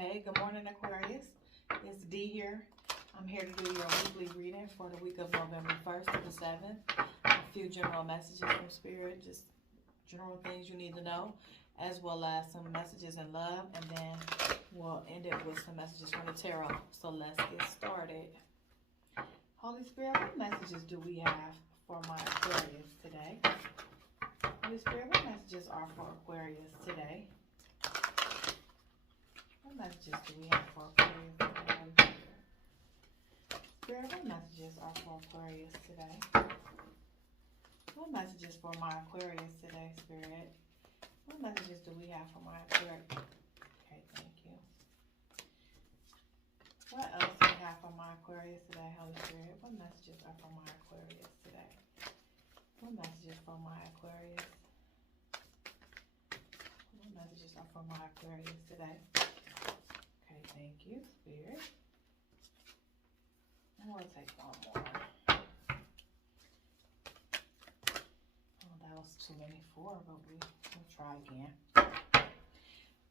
Okay, good morning, Aquarius. It's D here. I'm here to do your weekly reading for the week of November 1st to the 7th. A few general messages from Spirit, just general things you need to know, as well as some messages in love, and then we'll end it with some messages from the tarot. So let's get started. Holy Spirit, what messages do we have for my Aquarius today? Holy Spirit, what messages are for Aquarius today? What messages do we have for Aquarius today? Spirit, what messages are for Aquarius today? What messages for my Aquarius today, Spirit? What messages do we have for my Aquarius? Okay, thank you. What else do we have for my Aquarius today, Holy Spirit? What messages are for my Aquarius today? What messages for my Aquarius? What messages are for my Aquarius today? Okay, thank you, Spirit. And we'll take one more. Oh, that was too many, 4, but we'll try again.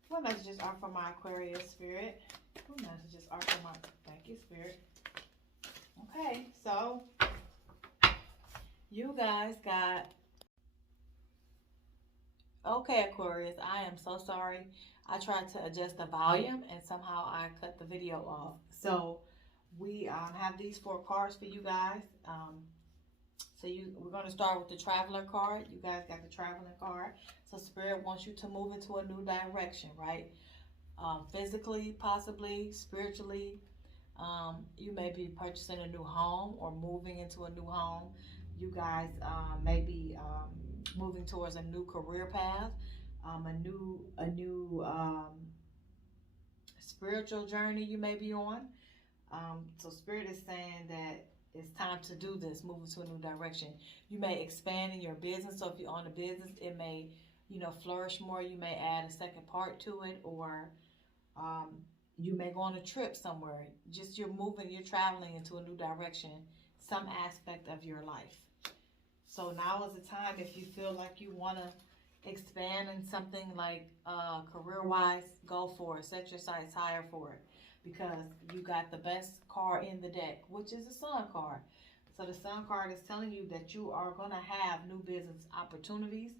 What messages are for my Aquarius, Spirit? What messages are for my... Thank you, Spirit. Okay, so you guys got... Okay, Aquarius, I am so sorry. I tried to adjust the volume and somehow I cut the video off. So we have these 4 cards for you guys. We're going to start with the Traveler card. You guys got the Traveler card. So Spirit wants you to move into a new direction, right? Physically, possibly, spiritually. You may be purchasing a new home or moving into a new home. You guys may be moving towards a new career path, a new spiritual journey you may be on. So Spirit is saying that it's time to do this, move into a new direction. You may expand in your business. So if you own a business, it may, flourish more. You may add a second part to it, or you may go on a trip somewhere. Just you're traveling into a new direction, some aspect of your life. So now is the time, if you feel like you want to expand in something like career-wise, go for it. Set your sights higher for it, because you got the best card in the deck, which is the Sun card. So the Sun card is telling you that you are going to have new business opportunities.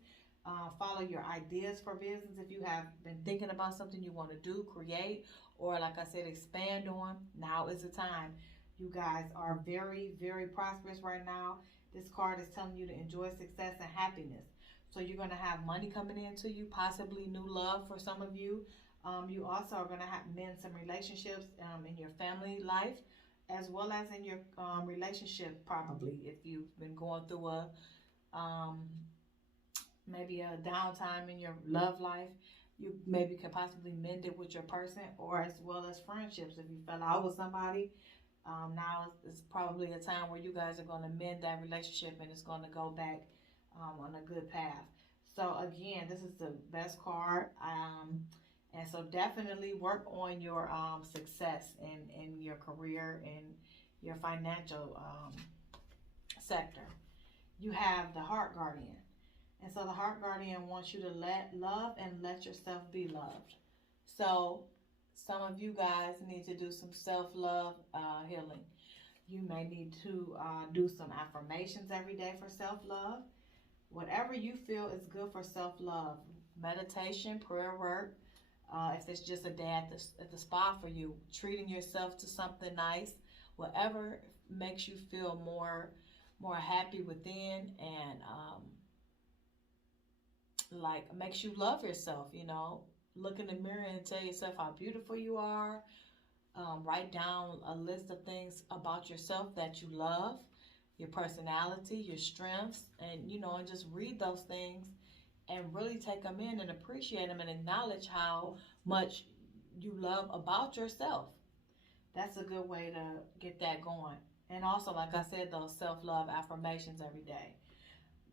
Follow your ideas for business. If you have been thinking about something you want to do, create, or like I said, expand on, now is the time. You guys are very, very prosperous right now. This card is telling you to enjoy success and happiness. So you're going to have money coming into you, possibly new love for some of you. You also are going to have mend some relationships in your family life, as well as in your relationship, probably. If you've been going through a maybe a downtime in your love life, you maybe could possibly mend it with your person, or as well as friendships. If you fell out with somebody, now it's probably a time where you guys are going to mend that relationship and it's going to go back on a good path. So again, this is the best card. And so definitely work on your success in your career and your financial sector. You have the Heart Guardian. And so the Heart Guardian wants you to love and let yourself be loved. So some of you guys need to do some self-love healing. You may need to do some affirmations every day for self-love. Whatever you feel is good for self-love. Meditation, prayer work. If it's just a day at the spa for you, treating yourself to something nice. Whatever makes you feel more happy within, and like makes you love yourself. Look in the mirror and tell yourself how beautiful you are. Write down a list of things about yourself that you love, your personality, your strengths, and and just read those things and really take them in and appreciate them and acknowledge how much you love about yourself. That's a good way to get that going. And also, like I said, those self-love affirmations every day.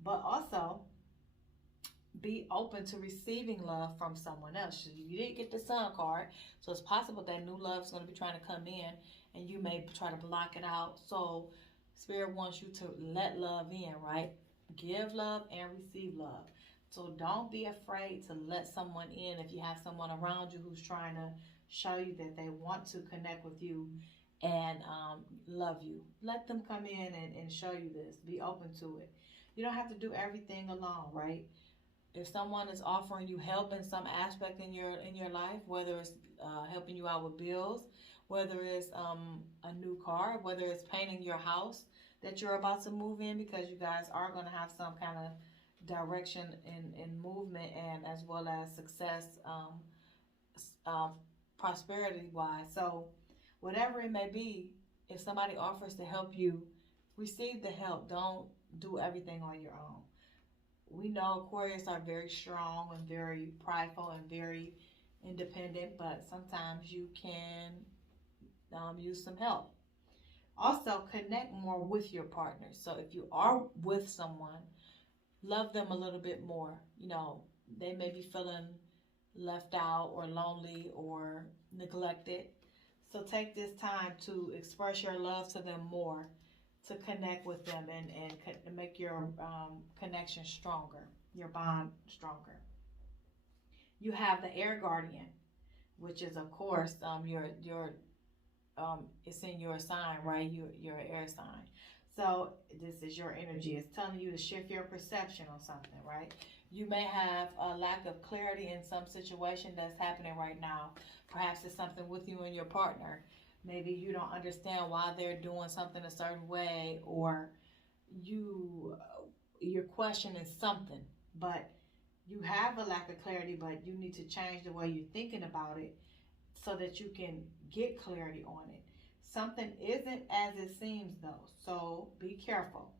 But also, be open to receiving love from someone else. You didn't get the Sun card, so it's possible that new love is going to be trying to come in, and you may try to block it out. So Spirit wants you to let love in, right? Give love and receive love. So don't be afraid to let someone in if you have someone around you who's trying to show you that they want to connect with you and love you. Let them come in and show you this. Be open to it. You don't have to do everything alone, right? If someone is offering you help in some aspect in your life, whether it's helping you out with bills, whether it's a new car, whether it's painting your house that you're about to move in, because you guys are going to have some kind of direction in movement and as well as success, um, prosperity wise. So whatever it may be, if somebody offers to help you, receive the help. Don't do everything on your own. We know Aquarius are very strong and very prideful and very independent, but sometimes you can use some help. Also, connect more with your partner. So if you are with someone, love them a little bit more. You know, they may be feeling left out or lonely or neglected. So take this time to express your love to them more, to connect with them and make your connection stronger, your bond stronger. You have the air guardian, which is of course your it's in your sign, right? You're an air sign. So this is your energy. It's telling you to shift your perception on something, right? You may have a lack of clarity in some situation that's happening right now. Perhaps it's something with you and your partner. Maybe you don't understand why they're doing something a certain way, or you're questioning something, but you have a lack of clarity, but you need to change the way you're thinking about it so that you can get clarity on it. Something isn't as it seems though, so be careful.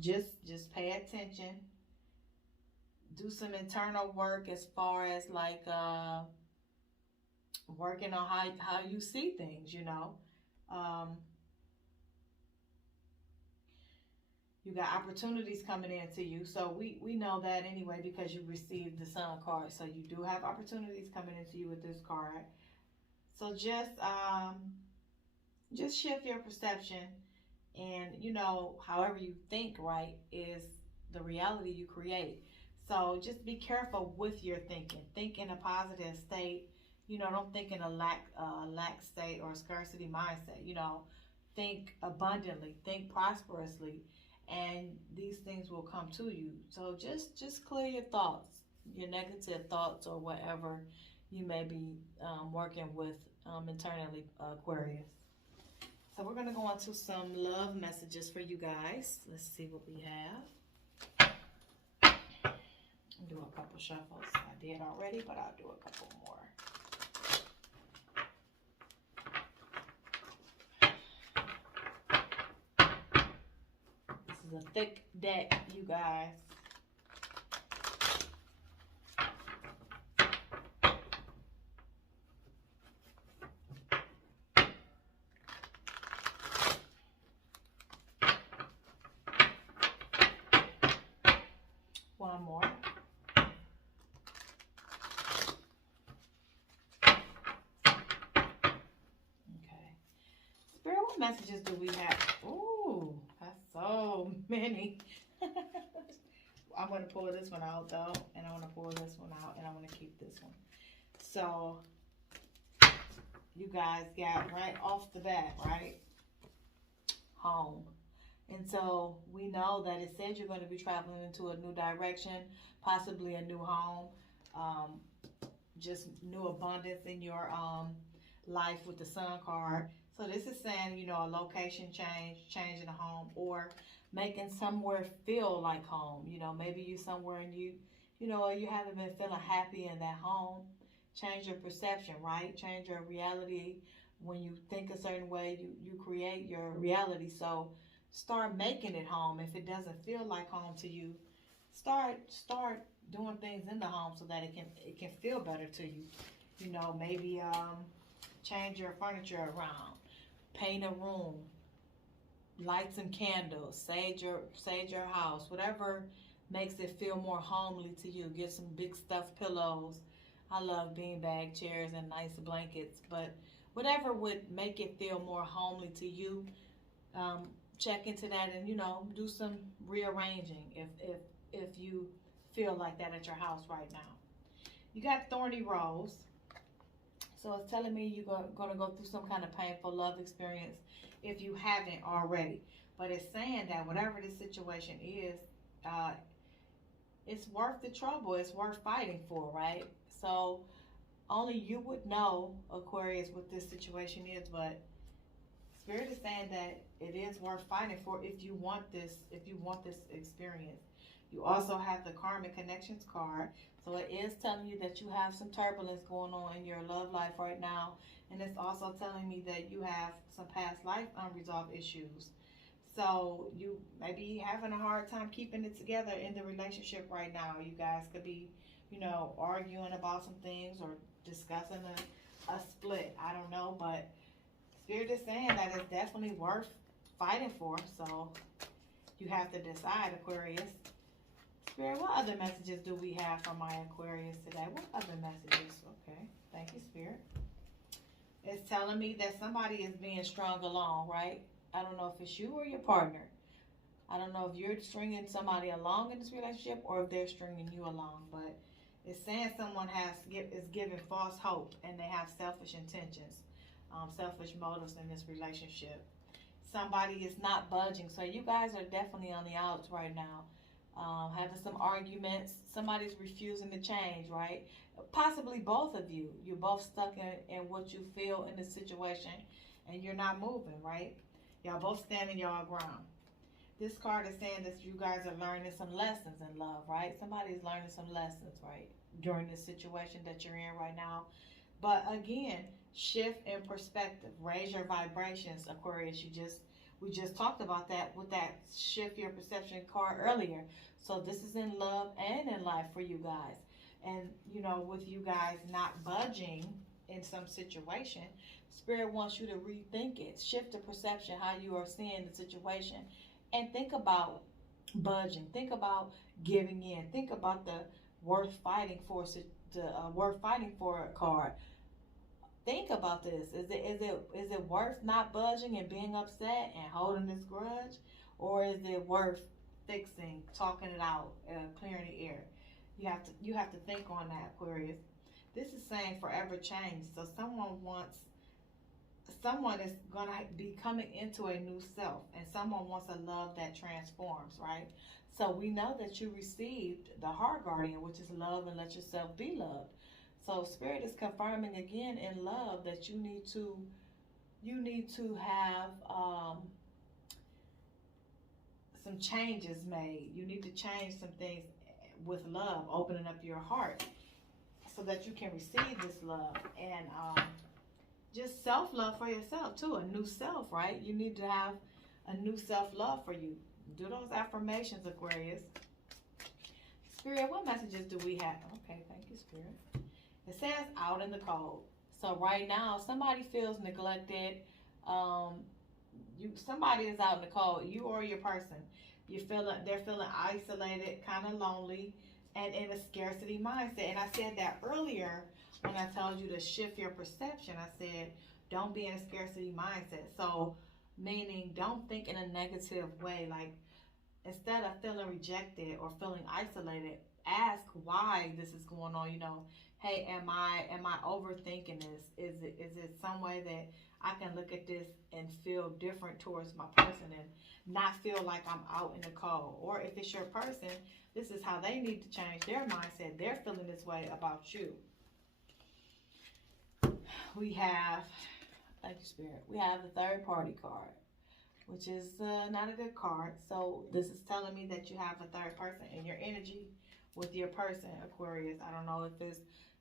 Just pay attention. Do some internal work as far as like working on how you see things. You know, um, you got opportunities coming into you, so we know that anyway because you received the Sun card. So you do have opportunities coming into you with this card. So just shift your perception, and you know, however you think, right, is the reality you create. So just be careful with your thinking. Think in a positive state. You know, don't think in a lack state or scarcity mindset. You know, think abundantly, think prosperously, and these things will come to you. So just clear your thoughts, your negative thoughts, or whatever you may be working with internally, Aquarius. So we're gonna go on to some love messages for you guys. Let's see what we have. Do a couple shuffles. I did already, but I'll do a couple more. This is a thick deck, you guys. One more. Okay. Spirit, what messages do we have? Ooh, that's so many. I'm going to pull this one out though, and I want to pull this one out, and I want to keep this one. So, you guys got right off the bat, right? Home. And so we know that it says you're going to be traveling into a new direction, possibly a new home, um, just new abundance in your life with the Sun card. So this is saying, you know, a location change, changing a home, or making somewhere feel like home. You know, maybe you somewhere and you know, you haven't been feeling happy in that home. Change your perception, right? Change your reality. When you think a certain way, you create your reality. So start making it home. If it doesn't feel like home to you, start doing things in the home so that it can feel better to you. You know, maybe change your furniture around, paint a room, light some candles, sage your house, whatever makes it feel more homely to you. Get some big stuffed pillows. I love beanbag chairs and nice blankets, but whatever would make it feel more homely to you, check into that, and you know, do some rearranging if you feel like that at your house right now. You got thorny rose. So it's telling me you're going to go through some kind of painful love experience if you haven't already. But it's saying that whatever the situation is, it's worth the trouble. It's worth fighting for, right? So only you would know, Aquarius, what this situation is. But Spirit is saying that it is worth fighting for if you want this experience. You also have the Karmic Connections card. So it is telling you that you have some turbulence going on in your love life right now. And it's also telling me that you have some past life unresolved issues. So you may be having a hard time keeping it together in the relationship right now. You guys could be, arguing about some things or discussing a split. I don't know, but Spirit is saying that it's definitely worth fighting for. So you have to decide, Aquarius. Spirit, what other messages do we have for my Aquarius today? What other messages? Okay, thank you, Spirit. It's telling me that somebody is being strung along, right? I don't know if it's you or your partner. I don't know if you're stringing somebody along in this relationship or if they're stringing you along, but it's saying someone is giving false hope and they have selfish intentions, selfish motives in this relationship. Somebody is not budging, so you guys are definitely on the outs right now. Having some arguments, somebody's refusing to change, right? Possibly both of you. You're both stuck in what you feel in the situation and you're not moving, right? Y'all both standing y'all ground. This card is saying that you guys are learning some lessons in love, right? Somebody's learning some lessons, right, during this situation that you're in right now. But again, shift in perspective. Raise your vibrations, Aquarius. We just talked about that with that shift your perception card earlier. So this is in love and in life for you guys. And, with you guys not budging in some situation, Spirit wants you to rethink it. Shift the perception, how you are seeing the situation. And think about budging. Think about giving in. Think about the worth fighting for card. Think about this. Is it worth not budging and being upset and holding this grudge, or is it worth fixing, talking it out, clearing the air? You have to think on that, Aquarius. This is saying forever change. So someone is gonna be coming into a new self, and someone wants a love that transforms, right? So we know that you received the Heart Guardian, which is love and let yourself be loved. So Spirit is confirming again in love that you need to have some changes made. You need to change some things with love, opening up your heart so that you can receive this love. And just self-love for yourself too, a new self, right? You need to have a new self-love for you. Do those affirmations, Aquarius. Spirit, what messages do we have? Okay, thank you, Spirit. It says out in the cold. So right now, somebody feels neglected. Somebody is out in the cold. You or your person. They're feeling isolated, kind of lonely, and in a scarcity mindset. And I said that earlier when I told you to shift your perception. I said, don't be in a scarcity mindset. So, meaning don't think in a negative way. Like, instead of feeling rejected or feeling isolated, ask why this is going on. Hey, am I overthinking this? Is it some way that I can look at this and feel different towards my person and not feel like I'm out in the cold? Or if it's your person, this is how they need to change their mindset. They're feeling this way about you. We have, thank you, Spirit, we have the third party card, which is not a good card. So this is telling me that you have a third person in your energy with your person, Aquarius. I don't know if it's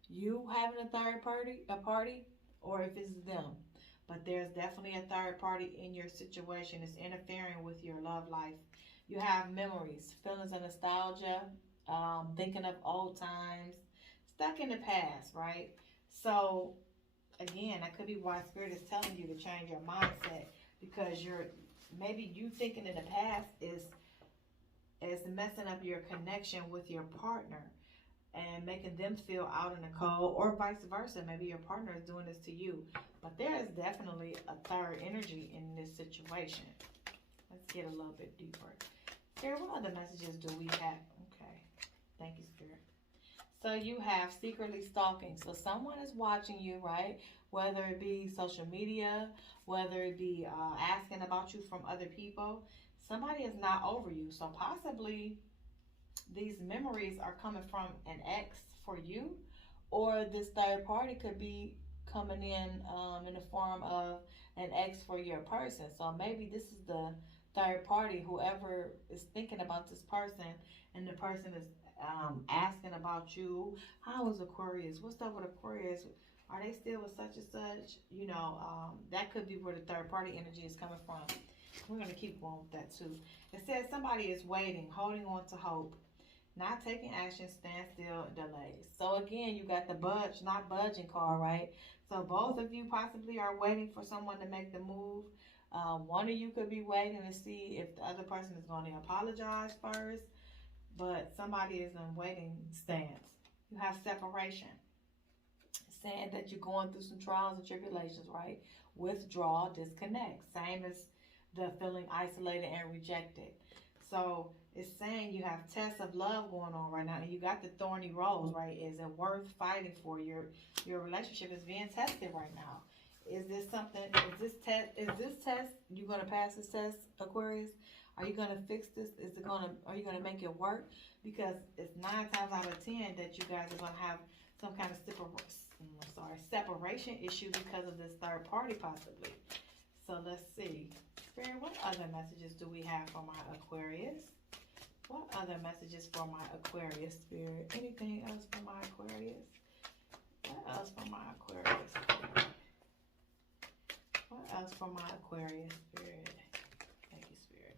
you having a third party, or if it's them. But there's definitely a third party in your situation. It's interfering with your love life. You have memories, feelings of nostalgia, thinking of old times, stuck in the past, right? So, again, that could be why Spirit is telling you to change your mindset, because maybe you thinking in the past is messing up your connection with your partner and making them feel out in the cold, or vice versa. Maybe your partner is doing this to you. But there is definitely a third energy in this situation. Let's get a little bit deeper. Here, what other messages do we have? Okay. Thank you, Spirit. So you have secretly stalking. So someone is watching you, right? Whether it be social media, whether it be asking about you from other people. Somebody is not over you. So possibly these memories are coming from an ex for you, or this third party could be coming in the form of an ex for your person. So maybe this is the third party, whoever is thinking about this person, and the person is asking about you. How is Aquarius? What's up with Aquarius? Are they still with such and such? That could be where the third party energy is coming from. We're going to keep going with that too. It says somebody is waiting, holding on to hope, not taking action, stand still, delays. So again, you got the budge, not budging card, right? So both of you possibly are waiting for someone to make the move. One of you could be waiting to see if the other person is going to apologize first, but somebody is in waiting stance. You have separation, saying that you're going through some trials and tribulations, right? Withdraw, disconnect. Same as the feeling isolated and rejected. So it's saying you have tests of love going on right now, and you got the thorny rose, right? Is it worth fighting for? Your relationship is being tested right now. Is this something? Is this test? You gonna pass this test, Aquarius? Are you gonna fix this? Are you gonna make it work? Because it's 9 times out of 10 that you guys are gonna have some kind of separation issue because of this third party possibly. So let's see. Spirit, what other messages do we have for my Aquarius? What other messages for my Aquarius, Spirit? Anything else for my Aquarius? What else for my Aquarius, Spirit? What else for my Aquarius, Spirit? Thank you, Spirit.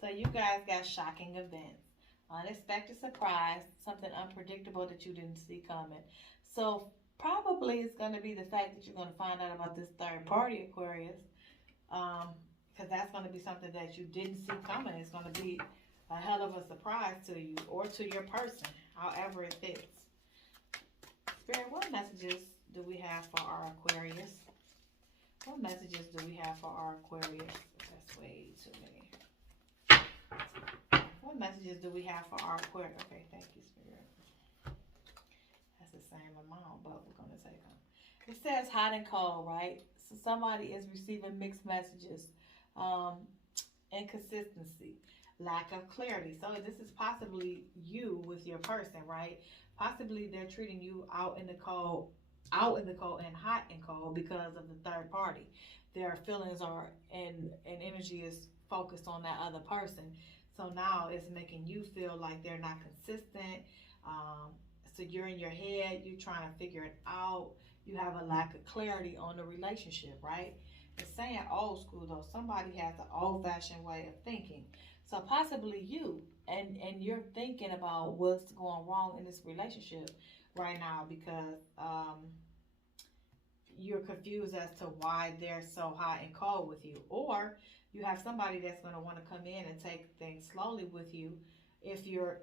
So you guys got shocking events, unexpected surprise, something unpredictable that you didn't see coming. So probably it's going to be the fact that you're going to find out about this third party, Aquarius, because that's going to be something that you didn't see coming. It's going to be a hell of a surprise to you or to your person, however it fits. Spirit, what messages do we have for our Aquarius? What messages do we have for our Aquarius? That's way too many. What messages do we have for our Aquarius? Okay, thank you, Spirit. That's the same amount, but we're going to take them. It says hot and cold, right? So somebody is receiving mixed messages, inconsistency, lack of clarity. So this is possibly you with your person, right? Possibly they're treating you out in the cold and hot and cold because of the third party. Their feelings are and energy is focused on that other person. So now it's making you feel like they're not consistent. So you're in your head, you're trying to figure it out. You have a lack of clarity on the relationship, right? It's saying old school though. Somebody has an old-fashioned way of thinking. So possibly you, and you're thinking about what's going wrong in this relationship right now because you're confused as to why they're so hot and cold with you. Or you have somebody that's going to want to come in and take things slowly with you. If you're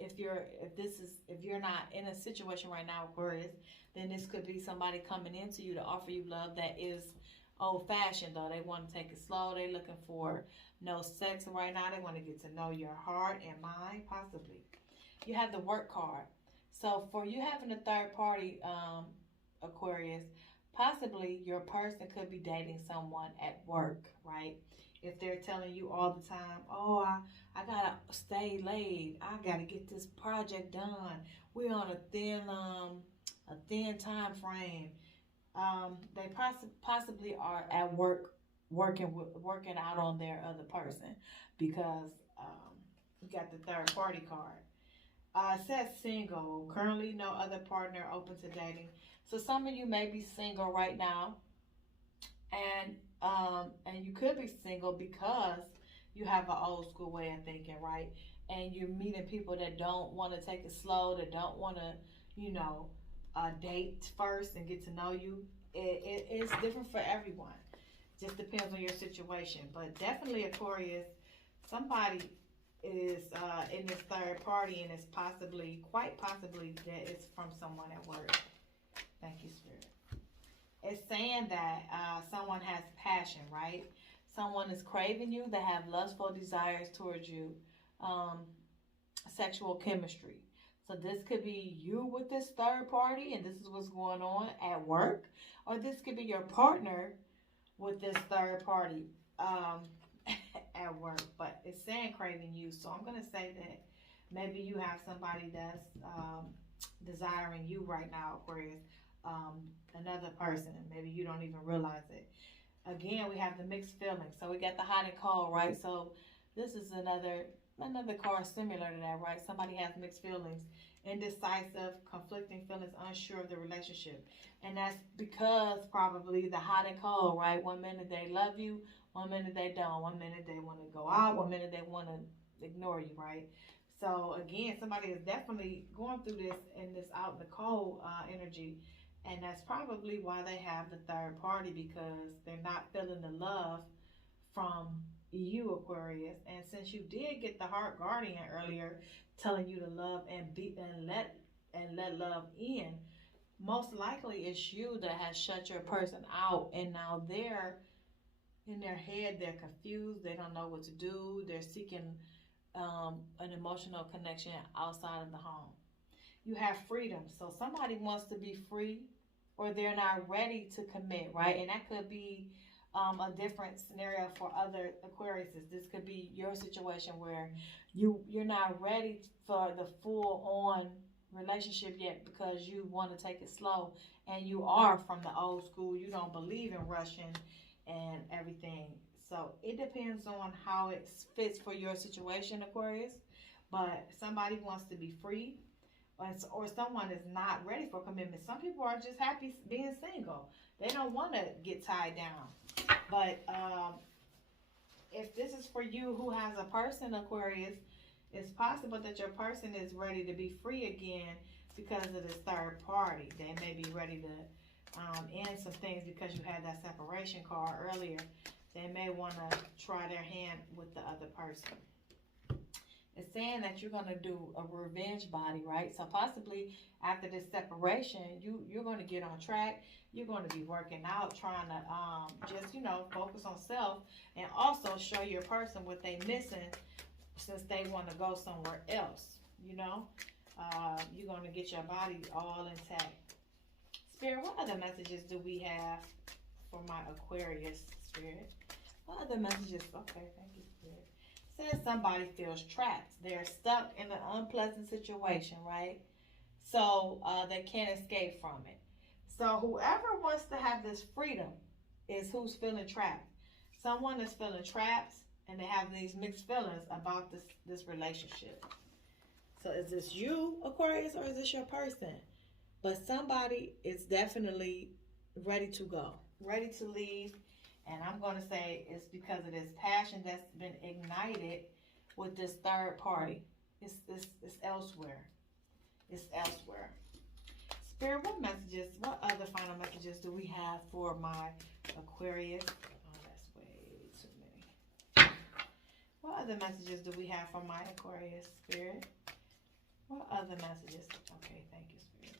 not in a situation right now, Aquarius, then this could be somebody coming into you to offer you love that is old-fashioned though. They want to take it slow. They're looking for no sex right now. They want to get to know your heart and mind, possibly. You have the work card. So for you having a third party, Aquarius, possibly your person could be dating someone at work, right? If they're telling you all the time, oh, I gotta stay late. I gotta get this project done. We're on a thin time frame. They possibly are at work working out on their other person because you got the third party card. It says single, currently no other partner, open to dating. So some of you may be single right now, and you could be single because you have an old school way of thinking, right? And you're meeting people that don't want to take it slow, that don't want to, date first and get to know you. It's different for everyone. Just depends on your situation. But definitely, Aquarius, somebody is in this third party, and it's quite possibly that it's from someone at work. Thank you, Spirit. It's saying that someone has passion, right? Someone is craving you. They have lustful desires towards you. Sexual chemistry. So this could be you with this third party, and this is what's going on at work, or this could be your partner with this third party at work. But it's saying craving you, so I'm gonna say that maybe you have somebody that's desiring you right now, Aquarius. Another person, and maybe you don't even realize it. Again, we have the mixed feelings. So we got the hot and cold, right? So this is another card similar to that, right? Somebody has mixed feelings, indecisive, conflicting feelings, unsure of the relationship. And that's because probably the hot and cold, right? One minute they love you, one minute they don't. One minute they want to go out, one minute they want to ignore you, right? So again, somebody is definitely going through this in this out in the cold energy. And that's probably why they have the third party, because they're not feeling the love from you, Aquarius. And since you did get the heart guardian earlier telling you to love and be and let love in, most likely it's you that has shut your person out, and now they're in their head, they're confused, they don't know what to do, they're seeking an emotional connection outside of the home. You have freedom. So somebody wants to be free, or they're not ready to commit, right? And that could be a different scenario for other Aquariuses. This could be your situation where you're not ready for the full on relationship yet, because you want to take it slow, and you are from the old school. You don't believe in rushing and everything. So it depends on how it fits for your situation, Aquarius. But somebody wants to be free, or someone is not ready for commitment. Some people are just happy being single. They don't want to get tied down. But if this is for you who has a person, Aquarius, it's possible that your person is ready to be free again because of this third party. They may be ready to end some things because you had that separation card earlier. They may want to try their hand with the other person. It's saying that you're going to do a revenge body, right? So possibly after this separation, you're going to get on track. You're going to be working out, trying to just, focus on self, and also show your person what they missing since they want to go somewhere else, You're going to get your body all intact. Spirit, what other messages do we have for my Aquarius, Spirit? What other messages? Okay, thank you, Spirit. Says somebody feels trapped. They're stuck in an unpleasant situation, right? So they can't escape from it. So whoever wants to have this freedom is who's feeling trapped. Someone is feeling trapped, and they have these mixed feelings about this relationship. So is this you, Aquarius, or is this your person? But somebody is definitely ready to go, ready to leave. And I'm going to say it's because of this passion that's been ignited with this third party. It's elsewhere. It's elsewhere. Spirit, what other final messages do we have for my Aquarius? Oh, that's way too many. What other messages do we have for my Aquarius, Spirit? What other messages? Okay, thank you, Spirit.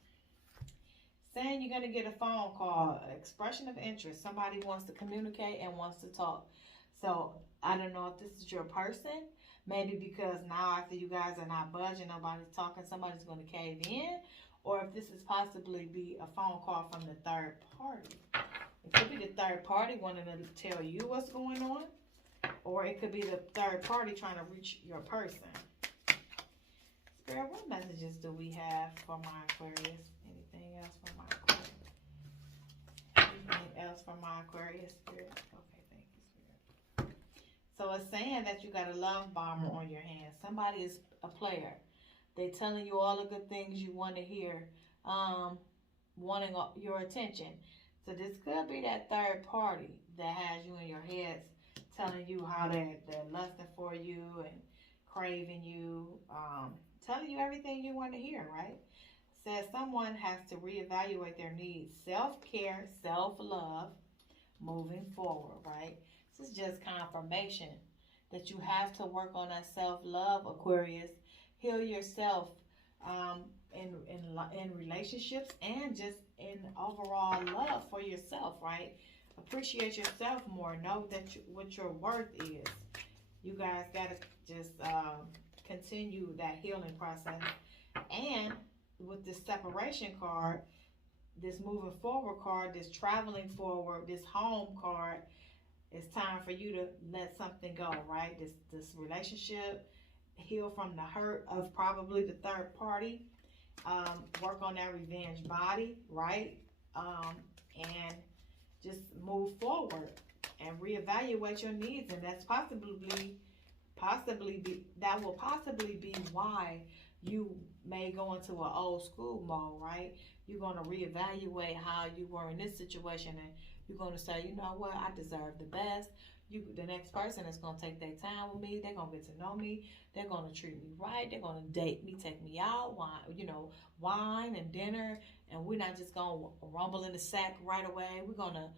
Saying you're going to get a phone call, expression of interest. Somebody wants to communicate and wants to talk. So I don't know if this is your person. Maybe because now after you guys are not budging, nobody's talking, somebody's going to cave in. Or if this is possibly be a phone call from the third party. It could be the third party wanting to tell you what's going on. Or it could be the third party trying to reach your person. Spirit, what messages do we have for my Aquarius? Anything else for my Aquarius? Anything else for my Aquarius, Spirit? Okay, thank you, Spirit. So it's saying that you got a love bomber on your hands. Somebody is a player. They're telling you all the good things you want to hear, wanting your attention. So this could be that third party that has you in your heads, telling you how they're lusting for you and craving you, telling you everything you want to hear, right? Says someone has to reevaluate their needs, self-care, self-love, moving forward, right? This is just confirmation that you have to work on that self-love, Aquarius. Heal yourself in relationships and just in overall love for yourself, right? Appreciate yourself more. Know that what your worth is. You guys got to just continue that healing process And with this separation card, this moving forward card, this traveling forward, this home card, it's time for you to let something go, right? This relationship, heal from the hurt of probably the third party, work on that revenge body, right? And just move forward and reevaluate your needs, and that's that will possibly be why you may go into an old school mode, right? You're going to reevaluate how you were in this situation, and you're going to say, you know what, I deserve the best. The next person is going to take their time with me. They're going to get to know me. They're going to treat me right. They're going to date me, take me out, wine and dinner. And we're not just going to rumble in the sack right away. We're going to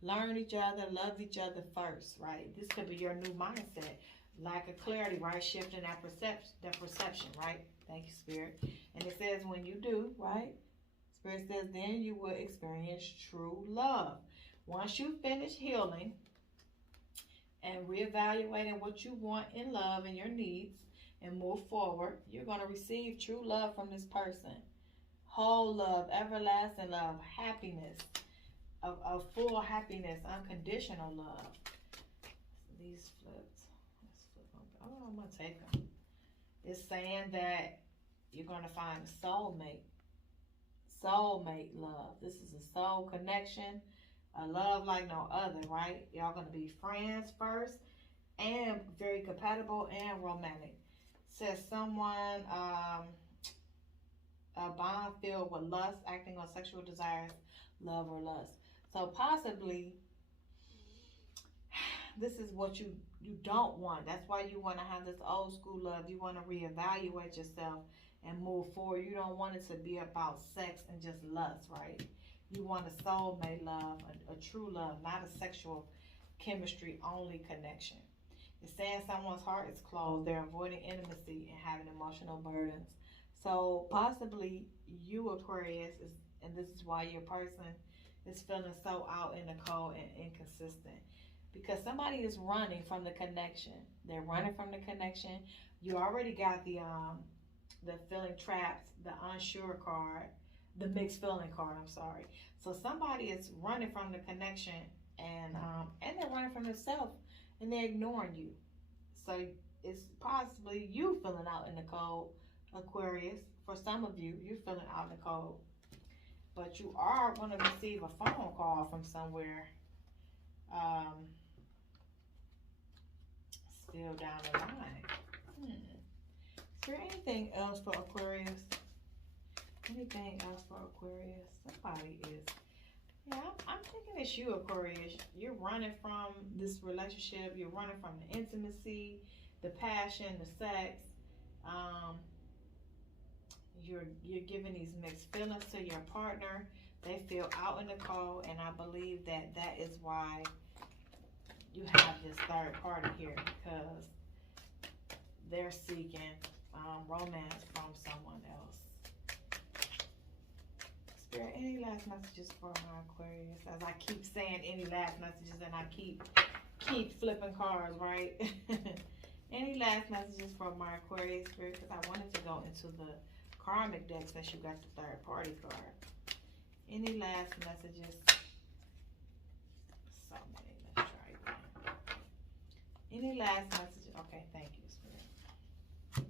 learn each other, love each other first, right? This could be your new mindset. Lack of clarity, right? Shifting that perception, right? Thank you, Spirit. And it says when you do, right? Spirit says then you will experience true love. Once you finish healing and reevaluating what you want in love and your needs and move forward, you're going to receive true love from this person. Whole love, everlasting love, happiness, of full happiness, unconditional love. These flipped. Let's flip them. Oh, I'm going to take them. It's saying that you're going to find a soulmate. Soulmate love. This is a soul connection. A love like no other, right? Y'all going to be friends first and very compatible and romantic. Says someone, a bond filled with lust, acting on sexual desires, love or lust. So possibly this is what you don't want. That's why you want to have this old school love. You want to reevaluate yourself and move forward. You don't want it to be about sex and just lust, right? You want a soulmate love, a true love, not a sexual chemistry only connection. It's saying someone's heart is closed. They're avoiding intimacy and having emotional burdens. So possibly you, Aquarius, and this is why your person is feeling so out in the cold and inconsistent. Because somebody is running from the connection. They're running from the connection. You already got the feeling trapped, the unsure card, the mixed feeling card, I'm sorry. So somebody is running from the connection, and they're running from themselves, and they're ignoring you. So it's possibly you feeling out in the cold, Aquarius. For some of you, you're feeling out in the cold. But you are going to receive a phone call from somewhere. Still down the line. Is there anything else for Aquarius? Anything else for Aquarius? Somebody is. Yeah, I'm thinking it's you, Aquarius. You're running from this relationship. You're running from the intimacy, the passion, the sex. You're giving these mixed feelings to your partner. They feel out in the cold, and I believe that is why you have this third party here, because they're seeking romance from someone else. Spirit, any last messages for my Aquarius? As I keep saying any last messages, and I keep flipping cards, right? Any last messages for my Aquarius, Spirit? Because I wanted to go into the karmic deck since you got the third party card. Any last messages? So many. Let's try again. Any last messages? Okay, thank you, Spirit.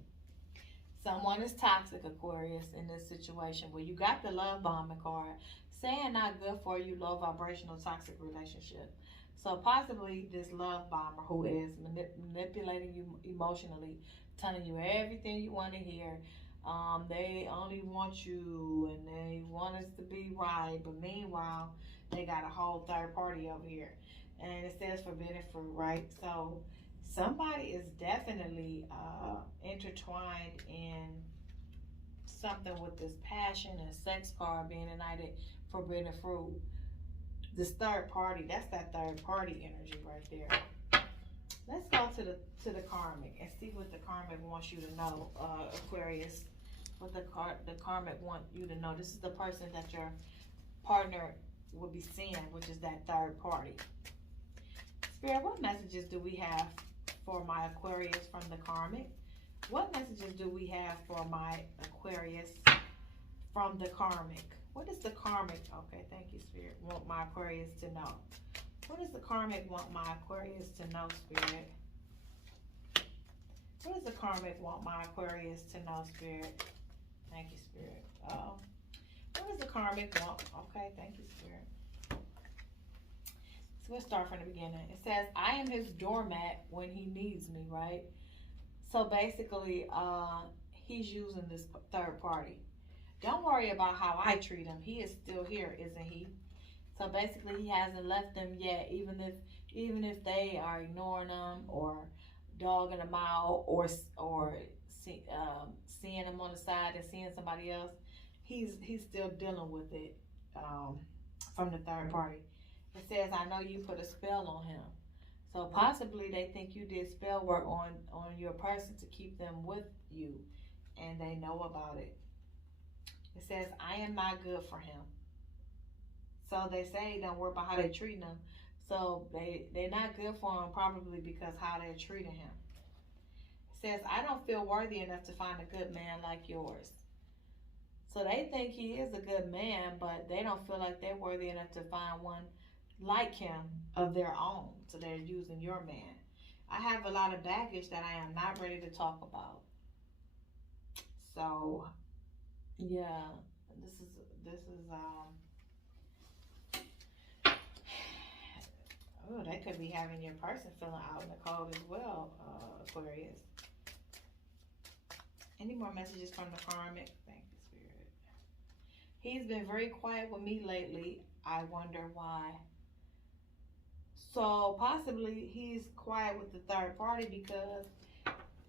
Someone is toxic, Aquarius, in this situation. Well, you got the love bombing card, saying not good for you, low vibrational toxic relationship. So possibly this love bomber who is manipulating you emotionally, telling you everything you want to hear. They only want you and they want us to be right, but meanwhile, they got a whole third party over here. And it says forbidden fruit, right? So somebody is definitely intertwined in something with this passion and sex card being united, forbidden fruit. This third party, that's that third party energy right there. Let's go to the karmic and see what the karmic wants you to know, Aquarius. What the karmic want you to know. This is the person that your partner will be seeing, which is that third party. Spirit, what messages do we have for my Aquarius from the karmic? What messages do we have for my Aquarius from the karmic? What does the karmic, okay, thank you, Spirit, want my Aquarius to know? What does the karmic want my Aquarius to know, Spirit? What does the karmic want my Aquarius to know, Spirit? Thank you, Spirit. Oh. What does the karmic want? Okay, thank you, Spirit. So we'll start from the beginning. It says, I am his doormat when he needs me, right? So basically, he's using this third party. Don't worry about how I treat him. He is still here, isn't he? So basically, he hasn't left them yet, even if they are ignoring him or dogging him out or seeing him on the side and seeing somebody else. He's still dealing with it from the third party. It says, I know you put a spell on him. So possibly they think you did spell work on your person to keep them with you, and they know about it. It says, I am not good for him. So they say don't worry about how they're treating him. So they're not good for him probably because how they're treating him. It says, I don't feel worthy enough to find a good man like yours. So they think he is a good man, but they don't feel like they're worthy enough to find one like him of their own. So they're using your man. I have a lot of baggage that I am not ready to talk about. So yeah, this is oh, they could be having your person feeling out in the cold as well, Aquarius. Any more messages from the karmic? Thank you, Spirit. He's been very quiet with me lately. I wonder why. So possibly he's quiet with the third party because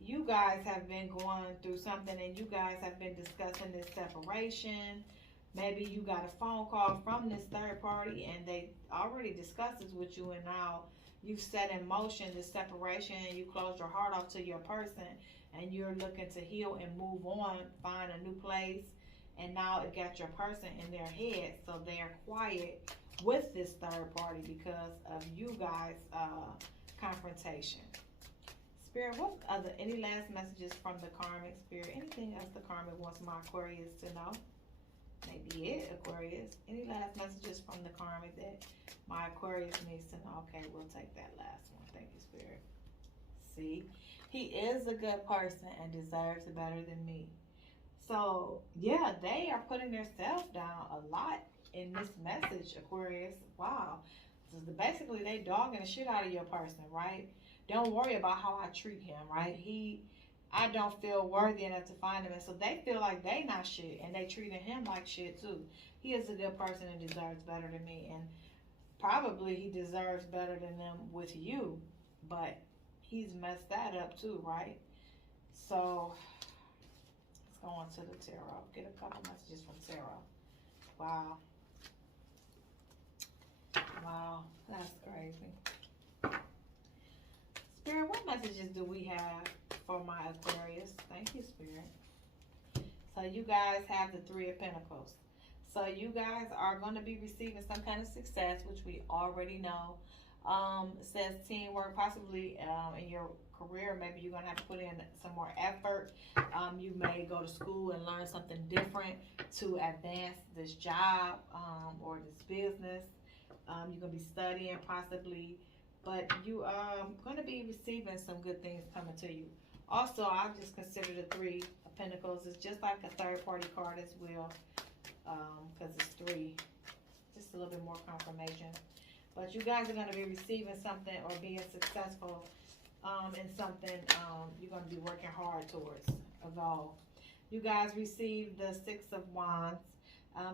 you guys have been going through something and you guys have been discussing this separation. Maybe you got a phone call from this third party and they already discussed this with you, and now you've set in motion this separation and you closed your heart off to your person and you're looking to heal and move on, find a new place, and now it got your person in their head, so they're quiet with this third party because of you guys' confrontation. Spirit, what other, any last messages from the karmic, Spirit? Anything else the karmic wants my Aquarius to know? Maybe it, Aquarius. Any last messages from the karmic that my Aquarius needs to know? Okay, we'll take that last one. Thank you, Spirit. See, he is a good person and deserves better than me. So, yeah, they are putting themselves down a lot in this message, Aquarius. Wow. So basically, they dogging the shit out of your person, right? Don't worry about how I treat him, right? I don't feel worthy enough to find him. And so they feel like they not shit and they treating him like shit too. He is a good person and deserves better than me. And probably he deserves better than them with you. But he's messed that up too, right? So let's go on to the tarot. Get a couple messages from tarot. Wow. Wow, that's crazy. Spirit, what messages do we have for my Aquarius? Thank you, Spirit. So you guys have the Three of Pentacles. So you guys are going to be receiving some kind of success, which we already know. It says teamwork, possibly in your career. Maybe you're going to have to put in some more effort. You may go to school and learn something different to advance this job or this business. You're going to be studying possibly, but you are going to be receiving some good things coming to you. Also, I just consider the Three of Pentacles is just like a third party card as well, because it's three. Just a little bit more confirmation. But you guys are going to be receiving something or being successful in something you're going to be working hard towards a goal. You guys receive the Six of Wands.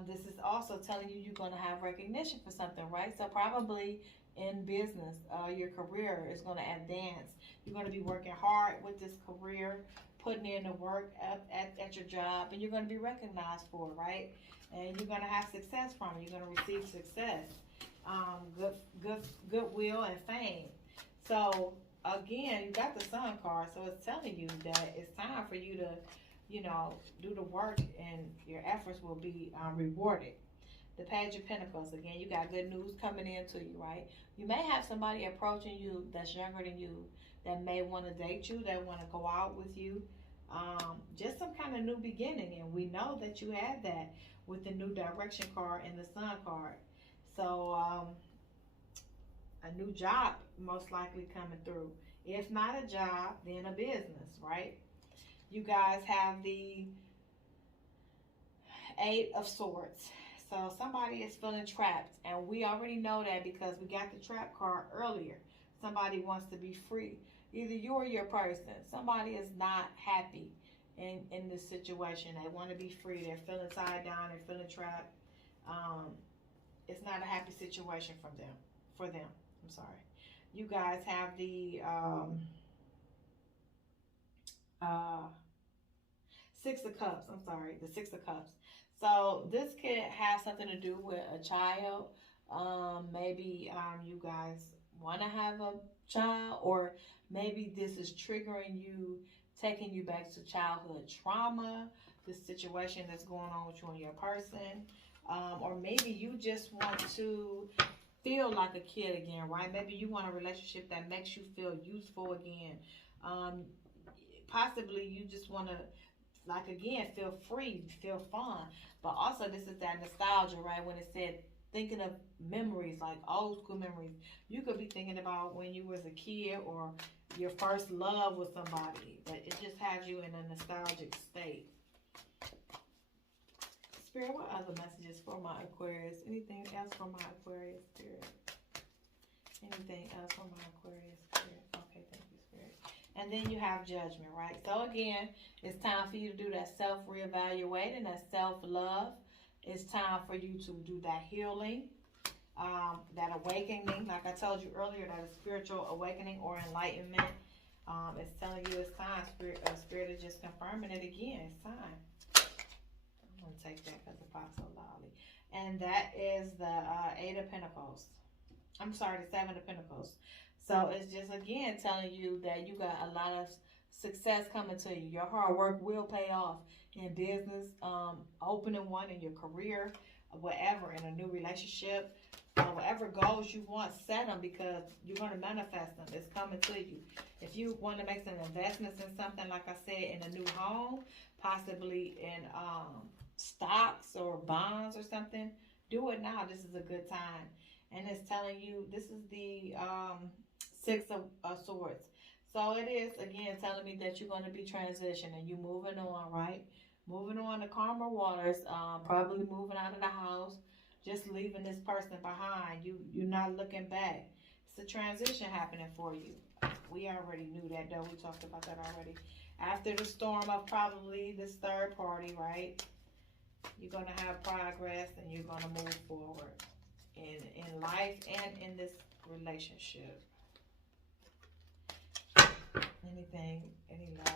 This is also telling you you're going to have recognition for something, right? So probably in business, your career is going to advance. You're going to be working hard with this career, putting in the work at your job, and you're going to be recognized for it, right? And you're going to have success from it. You're going to receive success, goodwill, and fame. So again, you got the Sun card, so it's telling you that it's time for you to, do the work, and your efforts will be rewarded. The Page of Pentacles, again, you got good news coming into you, right? You may have somebody approaching you that's younger than you that may want to date you, that want to go out with you. just some kind of new beginning. And we know that you had that with the new direction card and the sun card. So a new job most likely coming through. If not a job, then a business, right? You guys have the Eight of Swords. So somebody is feeling trapped, and we already know that because we got the trap card earlier. Somebody wants to be free. Either you or your person. Somebody is not happy in this situation. They want to be free. They're feeling tied down. They're feeling trapped. It's not a happy situation for them. I'm sorry. You guys have the Six of Cups. I'm sorry, the Six of Cups. So this could have something to do with a child. Maybe you guys want to have a child, or maybe this is triggering you, taking you back to childhood trauma, this situation that's going on with you and your person. Or maybe you just want to feel like a kid again, right? Maybe you want a relationship that makes you feel useful again. Possibly you just want to, like, again, feel free, feel fun. But also this is that nostalgia, right? When it said thinking of memories, like old school memories. You could be thinking about when you was a kid or your first love with somebody. But it just has you in a nostalgic state. Spirit, what other messages for my Aquarius? Anything else for my Aquarius, Spirit? Anything else for my Aquarius, Spirit? Okay, thank you, Spirit. And then you have Judgment, right? So again, it's time for you to do that self-reevaluating, that self-love. It's time for you to do that healing, that awakening. Like I told you earlier, that is spiritual awakening or enlightenment. It's telling you it's time. Spirit is just confirming it again. It's time. I'm going to take that because it pops so loudly. And that is the Eight of Pentacles. I'm sorry, the Seven of Pentacles. So it's just, again, telling you that you got a lot of success coming to you. Your hard work will pay off in business, opening one in your career, whatever, in a new relationship, whatever goals you want, set them, because you're going to manifest them. It's coming to you. If you want to make some investments in something, like I said, in a new home, possibly in stocks or bonds or something, do it now. This is a good time. And it's telling you, this is the Six of Swords. So it is, again, telling me that you're going to be transitioning. You're moving on, right? Moving on to calmer waters, probably moving out of the house, just leaving this person behind. You're not looking back. It's a transition happening for you. We already knew that, though. We talked about that already. After the storm of probably this third party, right? You're going to have progress and you're going to move forward in life and in this relationship. Anything, any last?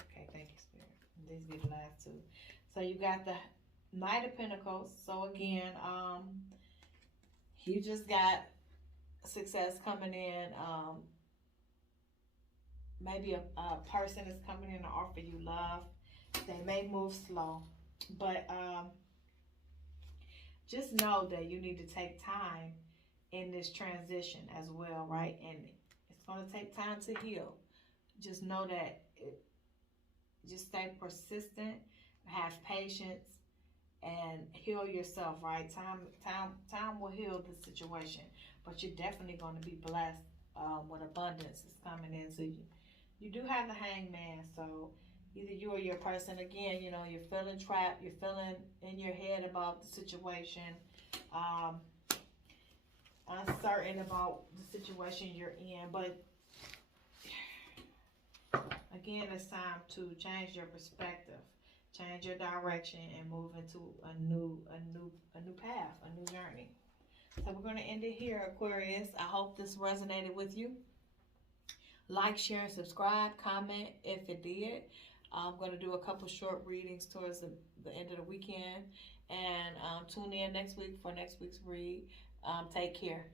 Okay, thank you, Spirit. These be the last two. So you got the Knight of Pentacles. So again, you just got success coming in. Maybe a person is coming in to offer you love. They may move slow, but just know that you need to take time in this transition as well, right? And it's going to take time to heal. Just know that just stay persistent, have patience, and heal yourself, right? Time will heal the situation, but you're definitely going to be blessed with abundance is coming in. So you do have the Hangman, so either you or your person, again, you know, you're feeling trapped, you're feeling in your head about the situation, uncertain about the situation you're in, but again, it's time to change your perspective, change your direction, and move into a new path, a new journey. So we're going to end it here, Aquarius. I hope this resonated with you. Like, share, and subscribe. Comment if it did. I'm going to do a couple short readings towards the end of the weekend. And tune in next week for next week's read. Take care.